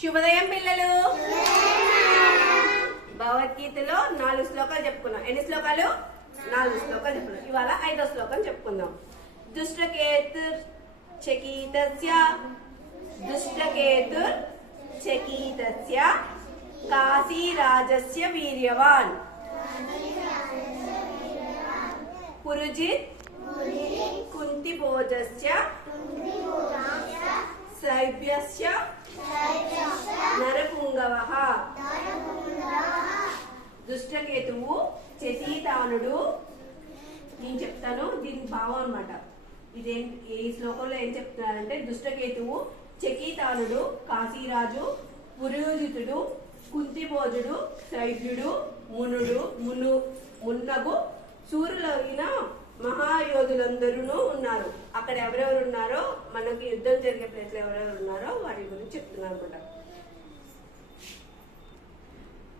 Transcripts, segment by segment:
శుభోదయం పిల్లలు. భగవద్గీతలో 4 శ్లోకాలు చెప్పుకున్నాం. ఎన్ని శ్లోకాలు? 4 శ్లోకాలు చెప్పుకున్నాం. ఇవాళ 5వ శ్లోకం చెప్పుకుందాం. దుష్టకేతుర్ చకీతస్య దుష్టకేతుర్ చకీతస్య కాశీరాజస్య వీర్యవాన్ పురుజిత్ కుంతిభోజస్య శైబ్యస్య నరపుంగవః. దుష్టకేతువు చకీతానుడు. నేను చెప్తాను దీని భావం అన్నమాట. ఈ శ్లోకంలో ఏం చెప్తున్నారంటే దుష్టకేతువు చకీతానుడు, కాశీరాజు, పురోజితుడు, కుంతిభోజుడు, శైబ్యుడు, మున్నగు సూర్యులైన మహాయోధులందరూ ఉన్నారు. అక్కడ ఎవరెవరు ఉన్నారో, మనకి యుద్ధం జరిగే ప్లేస్ లో ఎవరెవరు ఉన్నారో వాటి గురించి చెప్తున్నారు అనమాట.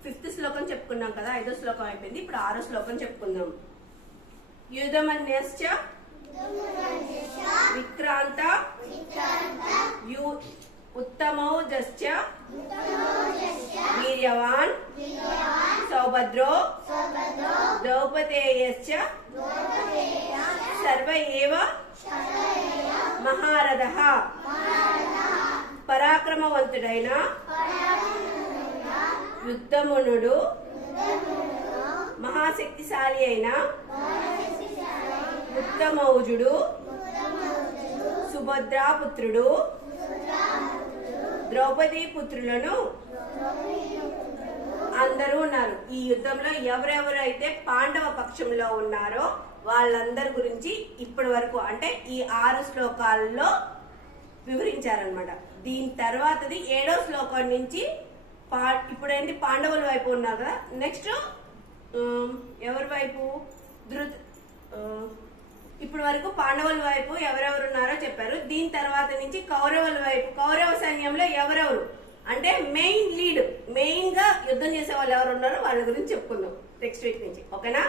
5th శ్లోకం చెప్పుకున్నాం కదా, 5వ శ్లోకం అయిపోయింది. ఇప్పుడు 6వ శ్లోకం చెప్పుకుందాం. యుధమన్యశ్చ విక్రాంత ఉత్తమౌజశ్చ వీర్యవాన్ సౌభద్రో ద్రౌపదేయశ్చ సర్వ ఏవ మహారథః. పరాక్రమవంతుడైన యుద్ధమునుడు, మహాశక్తిశాలి అయిన ఉత్తమౌజుడు, సుభద్రాపుత్రుడు, ద్రౌపది పుత్రులను అందరూ ఉన్నారు. ఈ యుద్ధంలో ఎవరెవరైతే పాండవ పక్షంలో ఉన్నారో వాళ్ళందరి గురించి ఇప్పటి వరకు అంటే ఈ 6 శ్లోకాల్లో వివరించారనమాట. దీని తర్వాతది 7వ శ్లోకం నుంచి ఇప్పుడేంటి పాండవుల వైపు ఉన్నారు కదా, నెక్స్ట్ ఎవరి వైపు ఇప్పటి వరకు పాండవుల వైపు ఎవరెవరు ఉన్నారో చెప్పారు. దీని తర్వాత నుంచి కౌరవుల వైపు, కౌరవ సైన్యంలో ఎవరెవరు అంటే మెయిన్ గా యుద్ధం చేసే వాళ్ళు ఎవరు ఉన్నారో వాళ్ళ గురించి చెప్పుకుందాం నెక్స్ట్ వీక్ నుంచి. ఓకేనా?